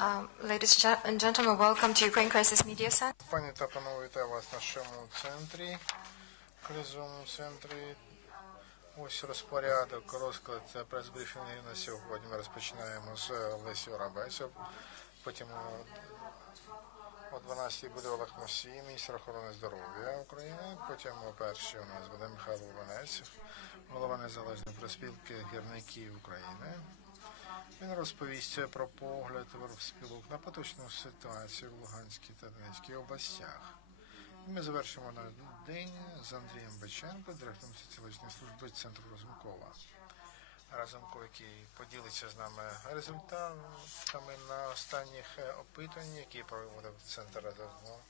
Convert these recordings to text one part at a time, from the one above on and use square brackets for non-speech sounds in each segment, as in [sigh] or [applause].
Um, ladies and gentlemen, welcome to Ukraine Crisis Media Center. Пані та панове, вітаю вас в нашому центрі, кризовому центрі. Ось розпорядок, розклад прес-брифінгу на сьогодні. Ми розпочинаємо з Лесі Рабесів. Потім о 12 буде Олег Мосій, міністр охорони здоров'я України. Потім о першій у нас буде Михайло Ланець, голова незалежної проспілки гірників України. Він розповість про погляд спілок на поточну ситуацію в Луганській та Донецькій областях. Ми завершимо на день з Андрієм Баченко, директором соціологічної служби Центру Розумкова. Разумков, який поділиться з нами результатами на останніх опитувань, які проводив центр Разумкова.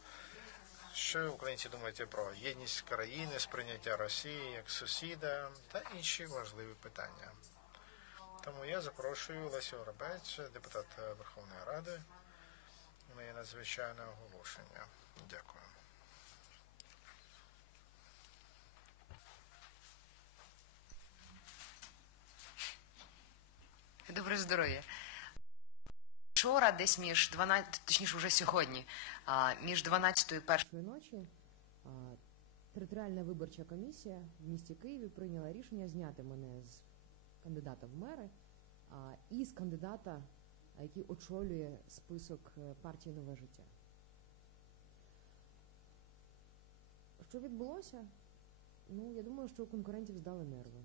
Що українці думають про єдність країни, сприйняття Росії як сусіда та інші важливі питання. Тому я запрошую Лесю Оробець, депутат Верховної Ради. Моє надзвичайне оголошення. Дякую. Добре здоров'я. Вчора, десь між 12, точніше вже сьогодні, між 12 і 1 ночі територіальна виборча комісія в місті Києві прийняла рішення зняти мене з кандидата в мери і з кандидата, який очолює список е, партії Нове життя. Що відбулося? Ну, я думаю, що у конкурентів здали нерви.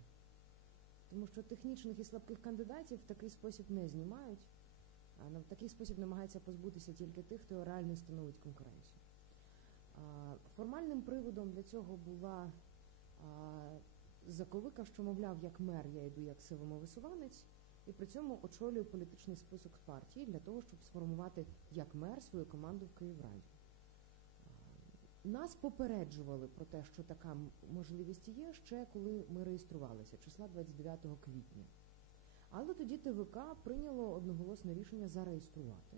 Тому що технічних і слабких кандидатів в такий спосіб не знімають, а в такий спосіб намагаються позбутися тільки тих, хто реально становить конкуренцію. Формальним приводом для цього була а, заковика, що, мовляв, як мер я йду як самовисуванець, і при цьому очолюю політичний список партії для того, щоб сформувати як мер свою команду в Київраді. А, Нас попереджували про те, що така можливість є ще коли ми реєструвалися, числа 29 квітня. Але тоді ТВК прийняло одноголосне рішення зареєструвати.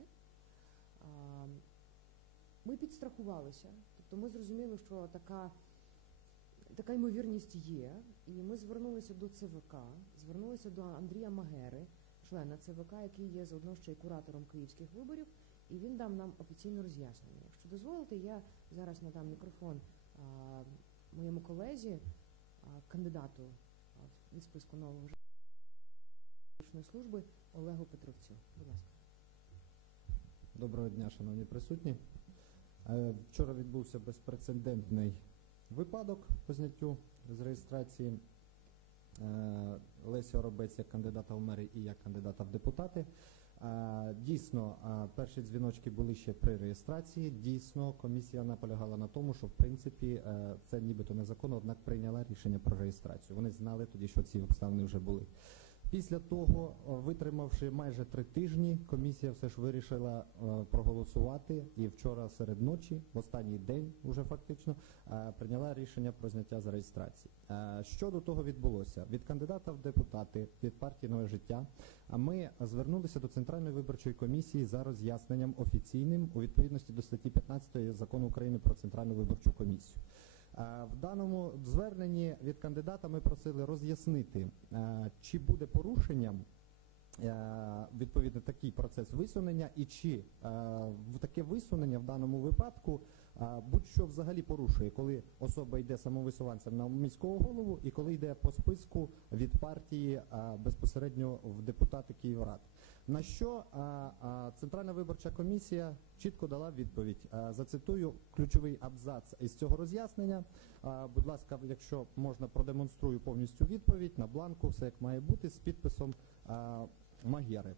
Ми підстрахувалися, тобто ми зрозуміли, що така, така ймовірність є, і ми звернулися до ЦВК, звернулися до Андрія Магери, члена ЦВК, який є заодно ще й куратором київських виборів, і він дав нам офіційне роз'яснення. Якщо дозволите, я зараз надам мікрофон а, моєму колезі, а, кандидату а, від списку нового служби Олегу Петровцю. Будь ласка. Доброго дня, шановні присутні. Е, Вчора відбувся безпрецедентний випадок по зняттю з реєстрації е, Лесі Оробець як кандидата в мери і як кандидата в депутати. Е, Дійсно, е, перші дзвіночки були ще при реєстрації. Дійсно, комісія наполягала на тому, що в принципі це нібито незаконно, однак прийняла рішення про реєстрацію. Вони знали тоді, що ці обставини вже були. Після того, е, витримавши майже три тижні, комісія все ж вирішила е, проголосувати і вчора серед ночі, в останній день, уже фактично, е, прийняла рішення про зняття з реєстрації. Що до того відбулося? Від кандидата в депутати від партії Нове життя ми звернулися до Центральної виборчої комісії за роз'ясненням офіційним у відповідності до статті 15 закону України про Центральну виборчу комісію. Е, В даному зверненні від кандидата ми просили роз'яснити, е, чи буде порушенням е, відповідно такий процес висунення, і чи таке висунення в даному випадку будь-що взагалі порушує, коли особа йде самовисуванцем на міського голову і коли йде по списку від партії безпосередньо в депутати Київрад. На що Центральна виборча комісія чітко дала відповідь. Зацитую ключовий абзац із цього роз'яснення. Будь ласка, якщо можна, продемонструю повністю відповідь на бланку, все як має бути з підписом Магєри.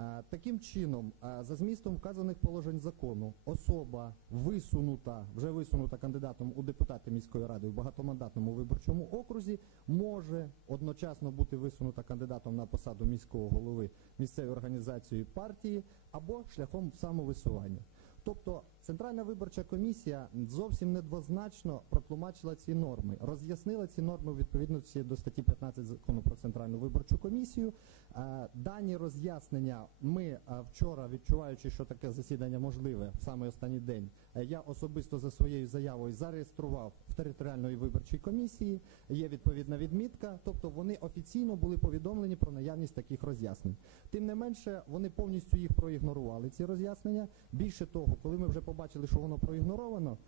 Е, Таким чином, е, за змістом вказаних положень закону, особа висунута, вже висунута кандидатом у депутати міської ради в багатомандатному виборчому окрузі, може одночасно бути висунута кандидатом на посаду міського голови місцевої організації партії або шляхом самовисування. Тобто Центральна виборча комісія зовсім недвозначно протлумачила ці норми, роз'яснила ці норми у відповідності до статті 15 закону про центральну виборчу комісію. Е, Дані роз'яснення ми е, вчора, відчуваючи, що таке засідання можливе в саме останній день, е, я особисто за своєю заявою зареєстрував в територіальної виборчій комісії. Є відповідна відмітка, тобто вони офіційно були повідомлені про наявність таких роз'яснень. Тим не менше, вони повністю їх проігнорували. Ці роз'яснення. Більше того, коли ми вже побачили, що воно проігноровано,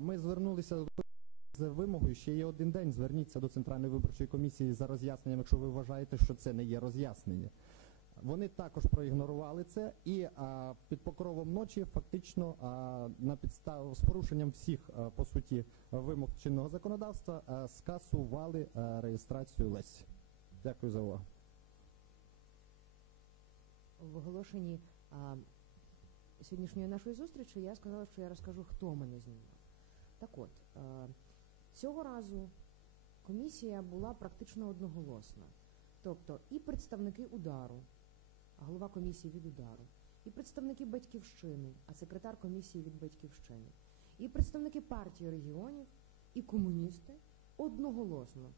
ми звернулися з вимогою, ще є один день. Зверніться до центральної виборчої комісії за роз'ясненням, якщо ви вважаєте, що це не є роз'яснення. Вони також проігнорували це і під покровом ночі фактично на підстав з порушенням всіх по суті вимог чинного законодавства скасували реєстрацію Лесі. Дякую за увагу. В оголошенні сьогоднішньої нашої зустрічі я сказала, що я розкажу, хто мене знімав. Так от, цього разу комісія була практично одноголосна. Тобто і представники удару, а голова комісії від удару, і представники батьківщини, а секретар комісії від батьківщини, і представники партії регіонів, і комуністи одноголосно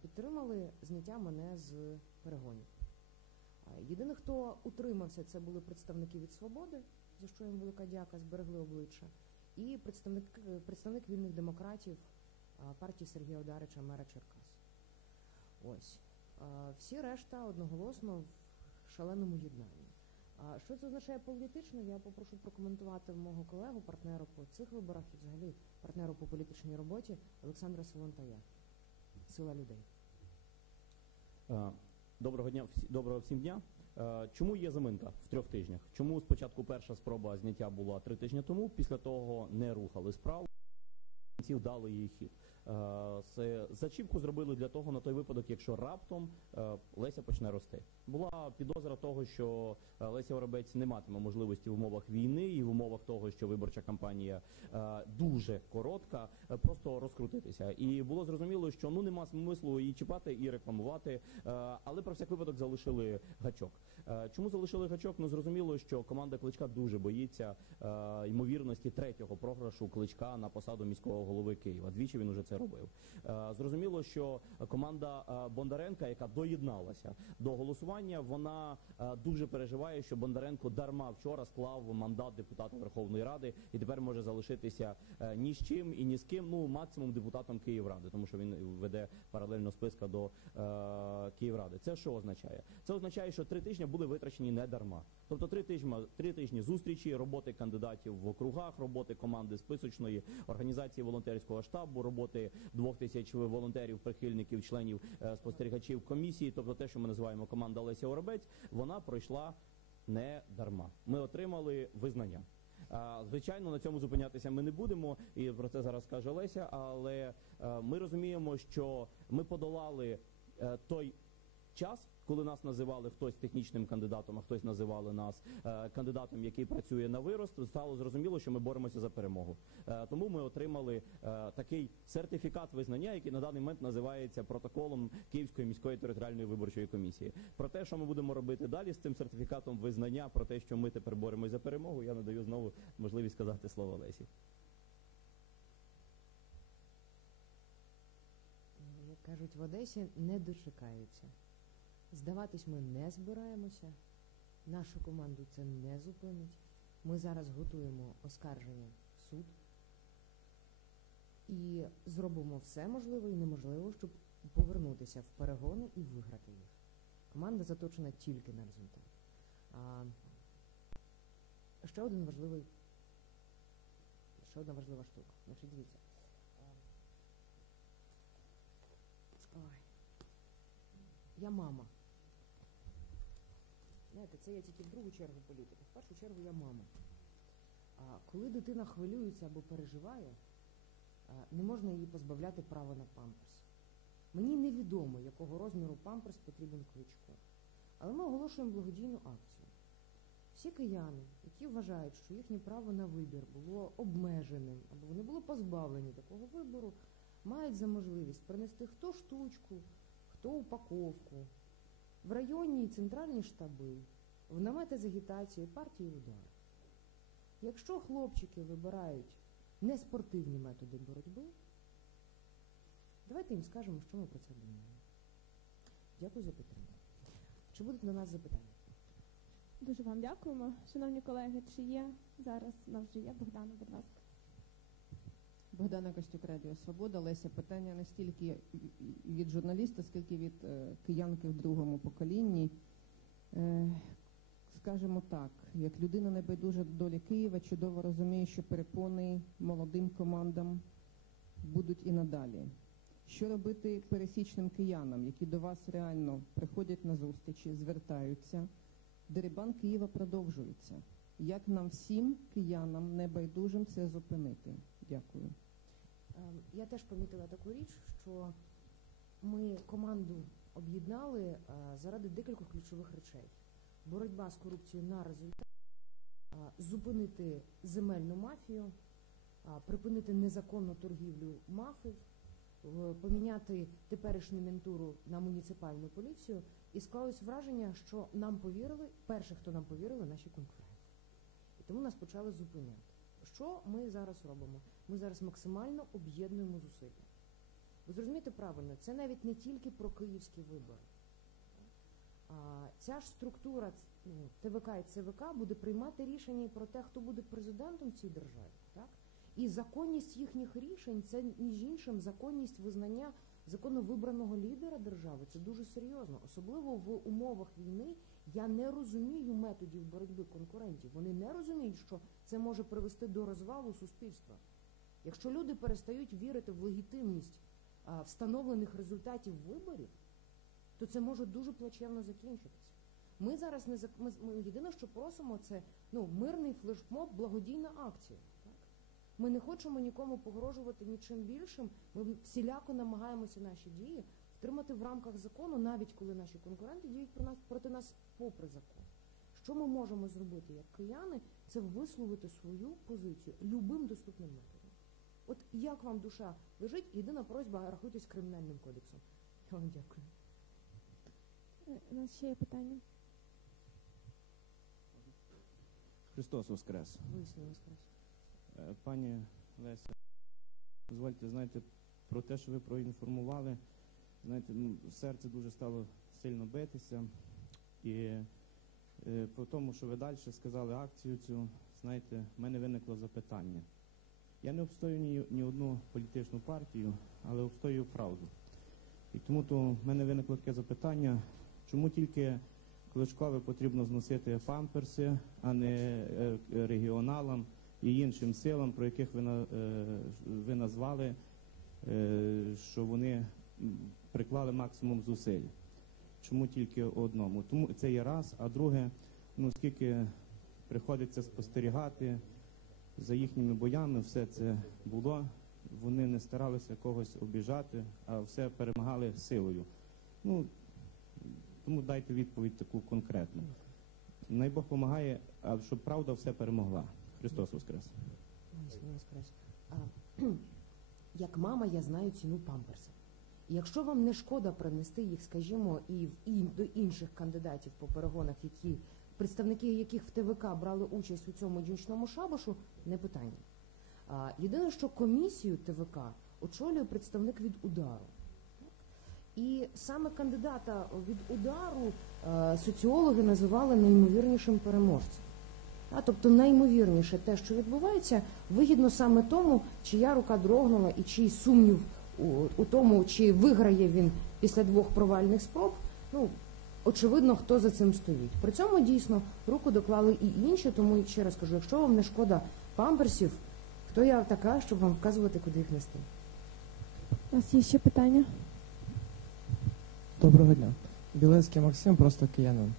підтримали зняття мене з перегонів. Єдине, хто утримався, це були представники від свободи, за що їм велика дяка, зберегли обличчя, і представник, представник вільних демократів партії Сергія Ударича, мера Черкас. Ось. Всі решта одноголосно в шаленому єднанні. Що це означає політично, я попрошу прокоментувати мого колегу, партнеру по цих виборах і взагалі партнеру по політичній роботі Олександра Солонтая. Сила людей. Доброго дня, всі- доброго всім дня. Е, Чому є заминка в трьох тижнях? Чому спочатку перша спроба зняття була три тижні тому, після того не рухали справу, дали її хід. Е, Це зачіпку зробили для того на той випадок, якщо раптом е, Леся почне рости. Була підозра того, що е, Леся Воробець не матиме можливості в умовах війни і в умовах того, що виборча кампанія дуже коротка, просто розкрутитися. І було зрозуміло, що ну нема смислу її чіпати і рекламувати, але про всяк випадок залишили гачок. Чому залишили гачок? Ну зрозуміло, що команда Кличка дуже боїться ймовірності третього програшу Кличка на посаду міського голови Києва. Двічі він уже це робив. Е, Зрозуміло, що команда е, Бондаренка, яка доєдналася до голосування, вона е, дуже переживає, що Бондаренко дарма вчора склав мандат депутата Верховної Ради і тепер може залишитися ні з чим і ні з ким, ну максимум депутатом Київради, тому що він веде паралельно списка до Київради. Це що означає? Це означає, що три тижні були витрачені не дарма. Тобто три тижні, три тижні зустрічі, роботи кандидатів в округах, роботи команди списочної, організації волонтерського штабу, роботи двох тисяч волонтерів, прихильників, членів е, спостерігачів комісії, тобто те, що ми називаємо команда Леся Оробець, вона пройшла не дарма. Ми отримали визнання. Звичайно, на цьому зупинятися ми не будемо, і про це зараз каже Леся. Але е, ми розуміємо, що ми подолали е, той час, коли нас називали хтось технічним кандидатом, а хтось називали нас е, кандидатом, який працює на вирост. Стало зрозуміло, що ми боремося за перемогу. Е, Тому ми отримали е, такий сертифікат визнання, який на даний момент називається протоколом Київської міської територіальної виборчої комісії. Про те, що ми будемо робити далі з цим сертифікатом визнання, про те, що ми тепер боремося за перемогу, я надаю знову можливість сказати слово Лесі. Як кажуть в Одесі, не дочекаються. Здаватись ми не збираємося. Нашу команду це не зупинить. Ми зараз готуємо оскарження в суд і зробимо все можливе і неможливе, щоб повернутися в перегони і виграти їх. Команда заточена тільки на результат. А, ще один важливий, ще одна важлива штука. Значить, дивіться. Ой. Я мама. Знаєте, це я тільки в другу чергу політика. В першу чергу я мама. А коли дитина хвилюється або переживає, не можна її позбавляти права на памперс. Мені невідомо, якого розміру памперс потрібен кличку. Але ми оголошуємо благодійну акцію. Всі кияни, які вважають, що їхнє право на вибір було обмеженим, або вони були позбавлені такого вибору, мають за можливість принести хто штучку, хто упаковку, в районні і центральні штаби, в намети з агітацією партії удар. Якщо хлопчики вибирають неспортивні методи боротьби, давайте їм скажемо, що ми про це думаємо. Дякую за підтримку. Чи будуть на нас запитання? Дуже вам дякуємо. Шановні колеги, чи є зараз? У нас вже є Богдана, будь ласка. Богдана Костюк, Радіо Свобода. Леся, питання не стільки від журналіста, скільки від е, киянки в другому поколінні. Е, скажімо так, як людина небайдужа до долі Києва, чудово розуміє, що перепони молодим командам будуть і надалі. Що робити пересічним киянам, які до вас реально приходять на зустрічі, звертаються? Дерибан Києва продовжується. Як нам всім киянам небайдужим це зупинити? Дякую. Ем, Я теж помітила таку річ, що ми команду об'єднали е, заради декількох ключових речей: боротьба з корупцією на результат, е, зупинити земельну мафію, е, припинити незаконну торгівлю мафів, поміняти теперішню ментуру на муніципальну поліцію. І склалось враження, що нам повірили, перші, хто нам повірили, наші конкуренти. І тому нас почали зупиняти. Що ми зараз робимо? Ми зараз максимально об'єднуємо зусилля. Ви зрозумієте правильно, це навіть не тільки про київські вибори. А, ця ж структура ну, ТВК і ЦВК буде приймати рішення про те, хто буде президентом в цій державі. І законність їхніх рішень це, між іншим, законність визнання законно вибраного лідера держави. Це дуже серйозно. Особливо в умовах війни я не розумію методів боротьби конкурентів. Вони не розуміють, що це може привести до розвалу суспільства. Якщо люди перестають вірити в легітимність встановлених результатів виборів, то це може дуже плачевно закінчитися. Ми зараз не ми, ми єдине, що просимо, це ну мирний флешмоб, благодійна акція. Ми не хочемо нікому погрожувати нічим більшим. Ми всіляко намагаємося наші дії втримати в рамках закону, навіть коли наші конкуренти діють про нас проти нас попри закон. Що ми можемо зробити як кияни, це висловити свою позицію любим доступним методом. От як вам душа лежить, єдина просьба рахуйтесь кримінальним кодексом. Я вам дякую. Е, У нас ще є питання. Христос Воскрес. Воскрес. Е, Пані Леся, дозвольте, знаєте, про те, що ви проінформували, знаєте, ну, серце дуже стало сильно битися. І е, по тому, що ви далі сказали акцію цю, знаєте, в мене виникло запитання. Я не обстою ні, ні одну політичну партію, але обстоюю правду. І тому то в мене виникло таке запитання, чому тільки Кличкові потрібно зносити памперси, а не е, регіоналам і іншим силам, про яких ви, на- е, ви назвали, е, що вони приклали максимум зусиль. Чому тільки одному? Тому це є раз, а друге, ну скільки приходиться спостерігати за їхніми боями, все це було. Вони не старалися когось обіжати, а все перемагали силою. Ну, тому дайте відповідь таку конкретну. Най Бог допомагає, а щоб правда все перемогла. Христос Воскрес. Воскрес. А, [clears throat] як мама, я знаю ціну памперса. Якщо вам не шкода принести їх, скажімо, і в ін, до інших кандидатів по перегонах, які представники яких в ТВК брали участь у цьому нічному шабашу, не питання. А, єдине, що комісію ТВК очолює представник від удару. І саме кандидата від удару е, соціологи називали неймовірнішим переможцем. Тобто наймовірніше те, що відбувається, вигідно саме тому, чия рука дрогнула і чий сумнів у, у тому, чи виграє він після двох провальних спроб. Ну, очевидно, хто за цим стоїть. При цьому дійсно руку доклали і інші, тому ще раз кажу, якщо вам не шкода памперсів, хто я така, щоб вам вказувати, куди їх нести. У нас є ще питання. Доброго дня. Білецький Максим, просто киянин.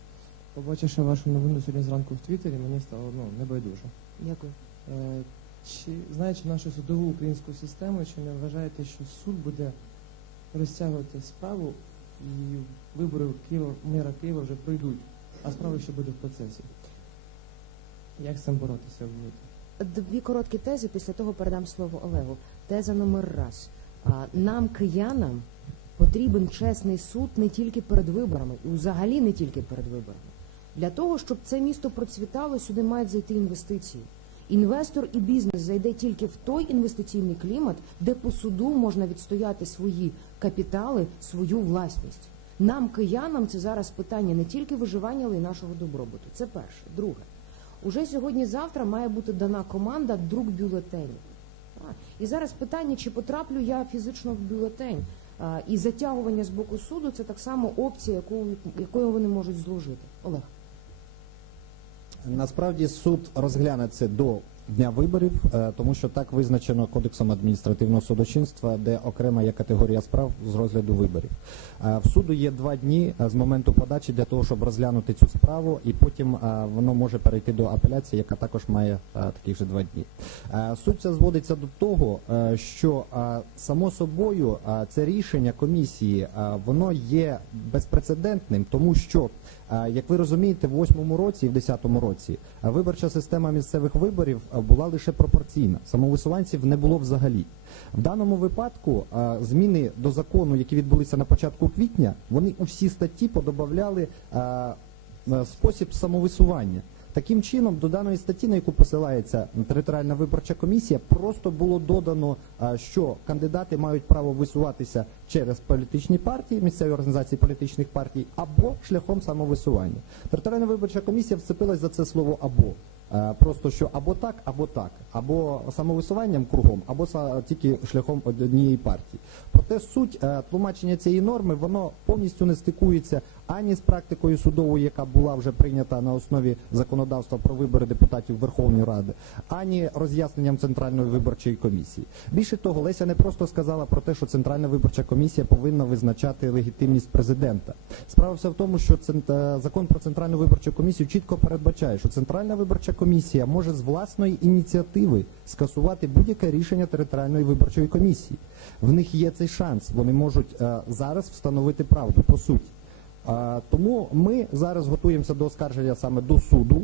Побачивши вашу новину сьогодні зранку в Твіттері, мені стало ну, небайдуже. Дякую. Е, чи знаючи нашу судову українську систему, чи не вважаєте, що суд буде розтягувати справу і вибори Києва, мера Києва вже пройдуть, а справа ще буде в процесі? Як з цим боротися? будете? Дві короткі тези, після того передам слово Олегу. Теза номер раз. А, Нам, киянам, потрібен чесний суд не тільки перед виборами, і взагалі не тільки перед виборами. Для того, щоб це місто процвітало, сюди мають зайти інвестиції. Інвестор і бізнес зайде тільки в той інвестиційний клімат, де по суду можна відстояти свої капітали, свою власність. Нам, киянам, це зараз питання не тільки виживання, але й нашого добробуту. Це перше. Друге, уже сьогодні-завтра має бути дана команда друк бюлетенів. І зараз питання, чи потраплю я фізично в бюлетень. І затягування з боку суду це так само опція, якою вони можуть зложити. Олег. Насправді суд розгляне це до дня виборів, е, тому що так визначено кодексом адміністративного судочинства, де окрема є категорія справ з розгляду виборів. Е, В суду є два дні е, з моменту подачі для того, щоб розглянути цю справу, і потім воно може перейти до апеляції, яка також має таких же два дні. Суть це зводиться до того, що само собою це рішення комісії, воно є безпрецедентним, тому що Як ви розумієте, в восьмому році і в десятому році виборча система місцевих виборів була лише пропорційна. Самовисуванців не було взагалі. В даному випадку зміни до закону, які відбулися на початку квітня, вони у всі статті подобавляли спосіб самовисування. Таким чином, до даної статті, на яку посилається територіальна виборча комісія, просто було додано, що кандидати мають право висуватися через політичні партії, місцеві організації політичних партій, або шляхом самовисування. Територіальна виборча комісія вцепилась за це слово або. Е, Просто що або так, або так, або самовисуванням кругом, або тільки шляхом однієї партії. Проте суть е, тлумачення цієї норми воно повністю не стикується ані з практикою судовою, яка була вже прийнята на основі законодавства про вибори депутатів Верховної Ради, ані роз'ясненням Центральної виборчої комісії. Більше того, Леся не просто сказала про те, що Центральна виборча комісія повинна визначати легітимність президента. Справа вся в тому, що е, закон про Центральну виборчу комісію чітко передбачає, що Центральна виборча комісія може з власної ініціативи скасувати будь-яке рішення територіальної виборчої комісії. В них є цей шанс. Вони можуть е, зараз встановити правду по суті. А, Тому ми зараз готуємося до оскарження саме до суду.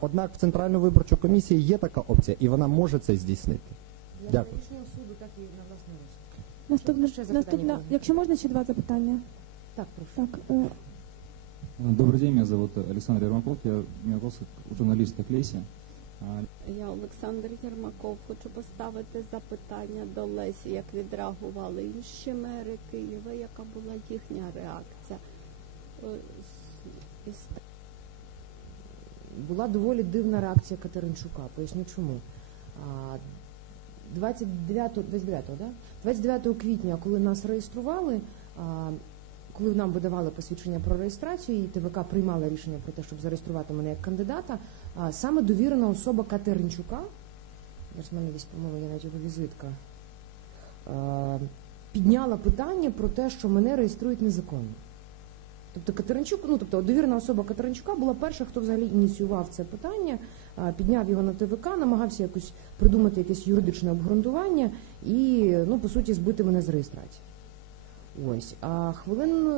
Однак в Центральної виборчої комісії є така опція, і вона може це здійснити. Дякую. рішенням суду, так і на власний розсуд. Наступне, Ще запитання наступне, будуть? якщо можна ще два запитання. Так, прошу. Так, е, Добрый день, меня зовут Александр Ермаков, я меня вопрос как журналиста к Лесе. Я Олександр Єрмаков. Хочу поставити запитання до Лесі, як відреагували інші мери Києва, яка була їхня реакція. Е, була доволі дивна реакція Катеринчука. Поясню чому. А, 29, 29, да? 29 квітня, коли нас реєстрували, коли нам видавали посвідчення про реєстрацію, і ТВК приймала рішення про те, щоб зареєструвати мене як кандидата, саме довірена особа Катеринчука, в мене десь, по-моєму, є навіть його візитка, підняла питання про те, що мене реєструють незаконно. Тобто Катеринчук, ну тобто довірена особа Катеринчука була перша, хто взагалі ініціював це питання, підняв його на ТВК, намагався якось придумати якесь юридичне обґрунтування і, ну, по суті, збити мене з реєстрації. Ось. А хвилин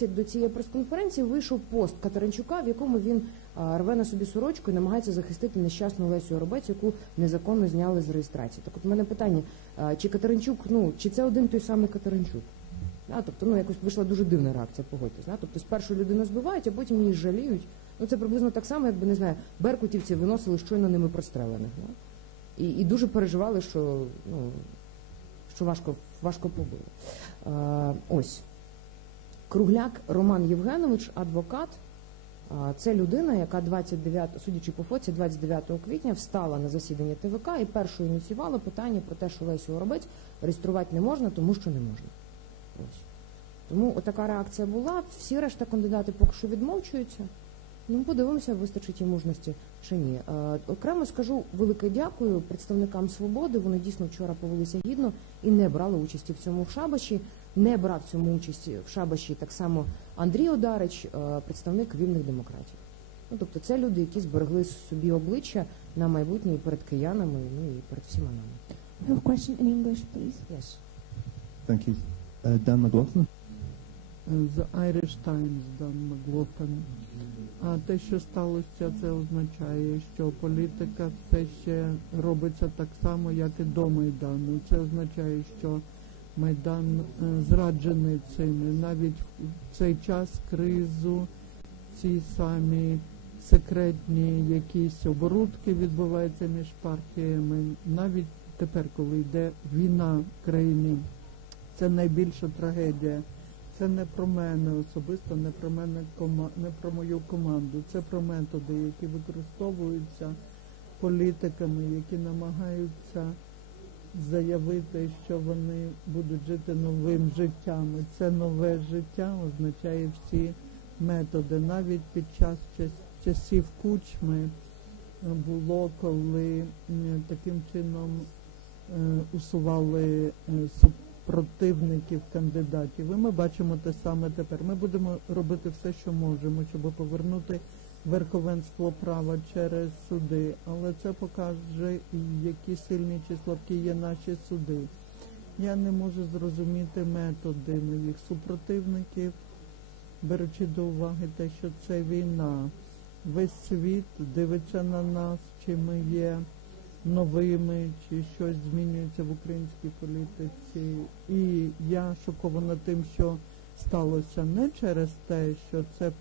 е, до цієї прес-конференції вийшов пост Катеринчука, в якому він рве на собі сорочку і намагається захистити нещасну Лесю Оробець, яку незаконно зняли з реєстрації. Так от мене питання, чи Катеринчук, ну, чи це один той самий Катеринчук? Да, тобто, ну якось вийшла дуже дивна реакція, погодьтесь. Да? Тобто спершу людину збивають, а потім її жаліють. Ну це приблизно так само, якби не знаю, беркутівці виносили щойно ними прострелених. І, і дуже переживали, що, ну, що важко, важко побили. А, ось. Кругляк Роман Євгенович, адвокат. Це людина, яка 29, судячи по фоці, 29 квітня встала на засідання ТВК і першою ініціювала питання про те, що Лесю Горобець реєструвати не можна, тому що не можна. Ось. Тому отака реакція була. Всі решта кандидати поки що відмовчуються. Ну, подивимося, вистачить їм мужності чи ні. Е, окремо скажу велике дякую представникам свободи. Вони дійсно вчора повелися гідно і не брали участі в цьому шабаші. Не брав цьому участі в шабаші так само Андрій Одарич, е, представник вільних демократів. Ну тобто, це люди, які зберегли собі обличчя на майбутнє і перед киянами, ну і перед всіма нами. we have a question in English, please. Yes. Thank you. Uh, Dan McLaughlin. The Irish Times, Дан Маглофен. А те, що сталося, це означає, що політика все ще робиться так само, як і до Майдану. Це означає, що Майдан е, зраджений цим. І навіть в цей час кризу ці самі секретні якісь оборудки відбуваються між партіями. Навіть тепер, коли йде війна в країні, це найбільша трагедія. Це не про мене особисто, не про мене не про мою команду. Це про методи, які використовуються політиками, які намагаються заявити, що вони будуть жити новим життям. І це нове життя означає всі методи. Навіть під час час- часів кучми було, коли таким чином е, усували е, супротивників кандидатів. І ми бачимо те саме тепер. Ми будемо робити все, що можемо, щоб повернути верховенство права через суди, але це покаже, які сильні чи слабкі є наші суди. Я не можу зрозуміти методи моїх супротивників, беручи до уваги те, що це війна. Весь світ дивиться на нас, чи ми є новими, чи щось змінюється в українській політиці. І я шокована тим, що сталося не через те, що це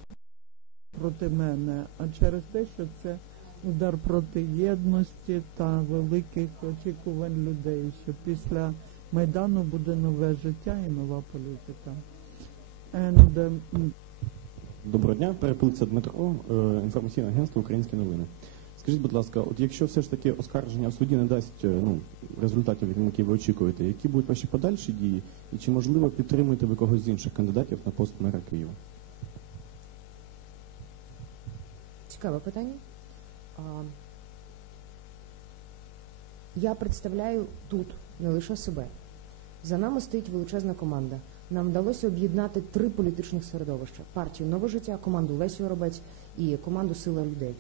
проти мене, а через те, що це удар проти єдності та великих очікувань людей, що після Майдану буде нове життя і нова політика. And, um, Доброго дня, перепилиться Дмитро, е, інформаційне агентство Українські новини. Скажіть, будь ласка, от якщо все ж таки оскарження в суді не дасть е, ну, результатів, які ви очікуєте, які будуть ваші подальші дії, і чи можливо підтримуєте ви когось з інших кандидатів на пост мера Києва? Цікаве питання. Я представляю тут не лише себе. За нами стоїть величезна команда. Нам вдалося об'єднати три політичних середовища: партію Нове життя, команду Лесі Оробець і команду Сила людей.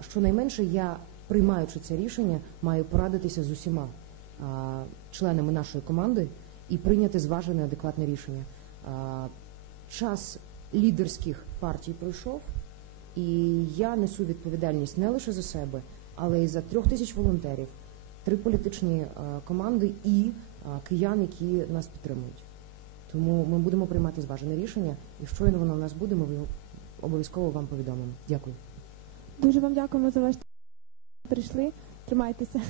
Щонайменше я, приймаючи це рішення, маю порадитися з усіма членами нашої команди і прийняти зважене адекватне рішення. Час лідерських партій пройшов. І я несу відповідальність не лише за себе, але й за трьох тисяч волонтерів, три політичні команди і киян, які нас підтримують. Тому ми будемо приймати зважене рішення, і щойно воно в нас буде, ми обов'язково вам повідомимо. Дякую. Дуже вам дякуємо за ваш прийшли. Тримайтеся.